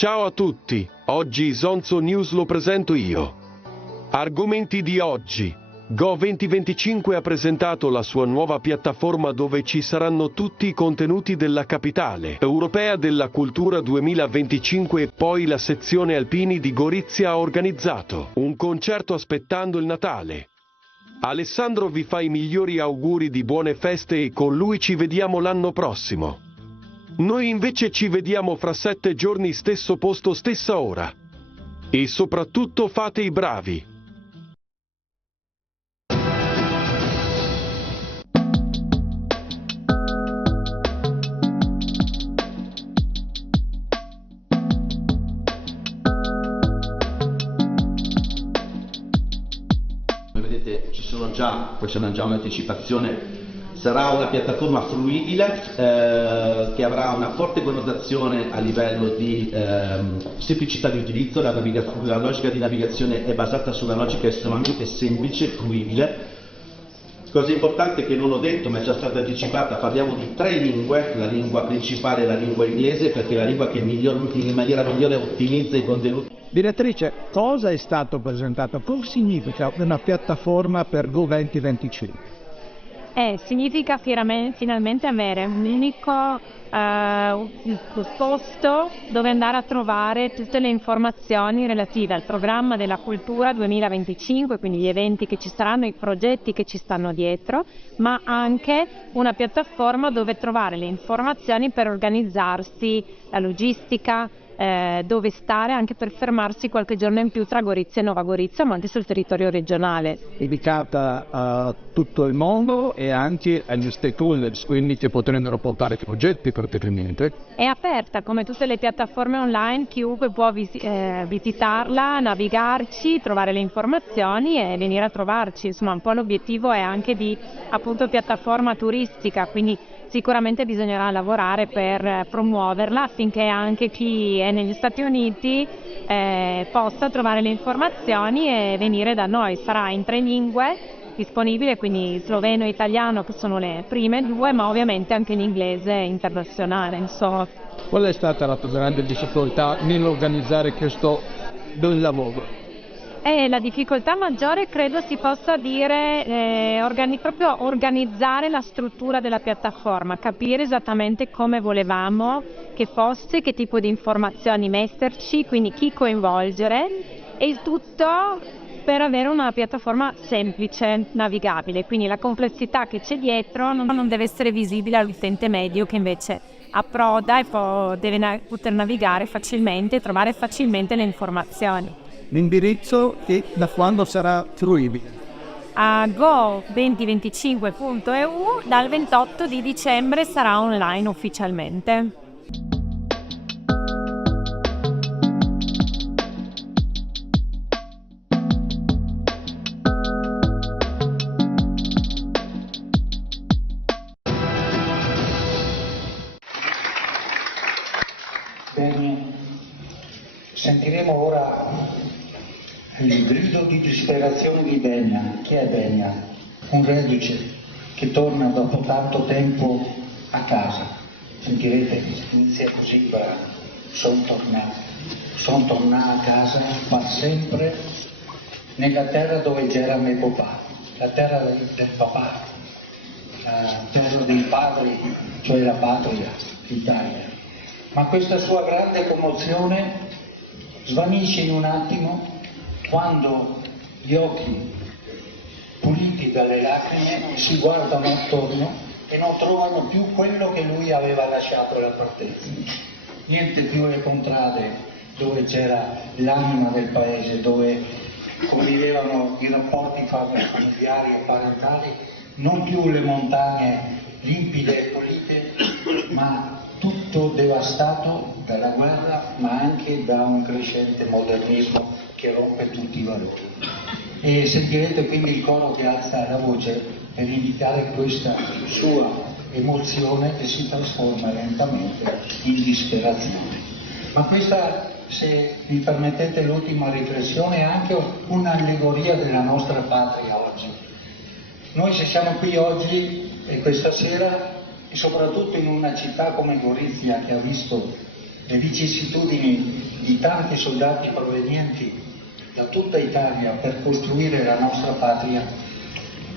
Ciao a tutti, oggi Sonzo News lo presento io. Argomenti di oggi. Go2025 ha presentato la sua nuova piattaforma dove ci saranno tutti i contenuti della capitale europea della cultura 2025 e poi la sezione Alpini di Gorizia ha organizzato un concerto aspettando il Natale. Alessandro vi fa i migliori auguri di buone feste e con lui ci vediamo l'anno prossimo. Noi invece ci vediamo fra 7 giorni, stesso posto, stessa ora. E soprattutto fate i bravi. Come vedete ci sono già, questa è già un'anticipazione, sarà una piattaforma fruibile che avrà una forte connotazione a livello di semplicità di utilizzo. La logica di navigazione è basata su una logica estremamente semplice, fruibile. Cosa importante che non ho detto ma è già stata anticipata, parliamo di 3 lingue, la lingua principale è la lingua inglese perché è la lingua che in maniera migliore ottimizza i contenuti. Direttrice, cosa è stato presentato? Cosa significa una piattaforma per Go2025? Significa finalmente avere un unico posto dove andare a trovare tutte le informazioni relative al programma della cultura 2025, quindi gli eventi che ci saranno, i progetti che ci stanno dietro, ma anche una piattaforma dove trovare le informazioni per organizzarsi, la logistica, dove stare anche per fermarsi qualche giorno in più tra Gorizia e Nova Gorizia, ma anche sul territorio regionale. Dedicata a tutto il mondo e anche agli stakeholders, quindi che potrebbero portare progetti praticamente. È aperta come tutte le piattaforme online, chiunque può visitarla, navigarci, trovare le informazioni e venire a trovarci. Insomma, un po' l'obiettivo è anche di appunto piattaforma turistica, quindi sicuramente bisognerà lavorare per promuoverla affinché anche chi è negli Stati Uniti possa trovare le informazioni e venire da noi. Sarà in 3 lingue disponibile, quindi sloveno e italiano che sono le prime 2, ma ovviamente anche in inglese internazionale. Insomma. Qual è stata la più grande difficoltà nell'organizzare questo bel lavoro? La difficoltà maggiore credo si possa dire proprio organizzare la struttura della piattaforma, capire esattamente come volevamo che fosse, che tipo di informazioni metterci, quindi chi coinvolgere e il tutto per avere una piattaforma semplice, navigabile, quindi la complessità che c'è dietro non deve essere visibile all'utente medio che invece approda e deve poter navigare facilmente e trovare facilmente le informazioni. L'indirizzo e da quando sarà fruibile? A go2025.eu dal 28 di dicembre sarà online ufficialmente. Bene, sentiremo ora il grido di disperazione di Denia. Chi è Denia? Un reduce che torna dopo tanto tempo a casa. Sentirete, inizia così il brano. Son tornato a casa, ma sempre nella terra dove c'era mio papà, la terra del papà, la terra dei padri, cioè la patria, l'Italia. Ma questa sua grande commozione svanisce in un attimo quando gli occhi puliti dalle lacrime si guardano attorno e non trovano più quello che lui aveva lasciato alla partenza. Niente più le contrade dove c'era l'anima del paese, dove convivevano i rapporti familiari e parentali, non più le montagne limpide e pulite, ma tutto devastato dalla guerra, ma anche da un crescente modernismo che rompe tutti i valori. E sentirete quindi il coro che alza la voce per indicare questa sua emozione che si trasforma lentamente in disperazione. Ma questa, se mi permettete l'ultima riflessione, è anche un'allegoria della nostra patria oggi. Noi se siamo qui oggi e questa sera, e soprattutto in una città come Gorizia che ha visto le vicissitudini di tanti soldati provenienti da tutta Italia per costruire la nostra patria,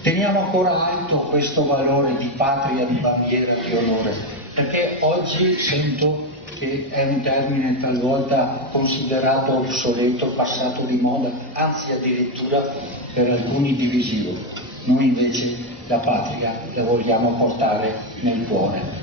teniamo ancora alto questo valore di patria, di bandiera, di onore, perché oggi sento che è un termine talvolta considerato obsoleto, passato di moda, anzi addirittura per alcuni divisivo. Noi invece la patria la vogliamo portare nel cuore.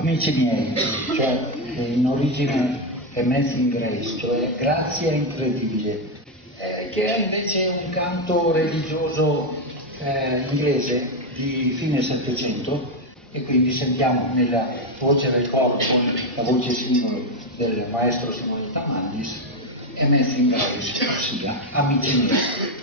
Amici miei, cioè in origine Amazing Grace, cioè grazia incredibile, che è invece un canto religioso inglese di fine Settecento, e quindi sentiamo nella voce del coro con la voce simbolo del maestro Simone Tamandis, Amazing Grace, ossia Amici miei.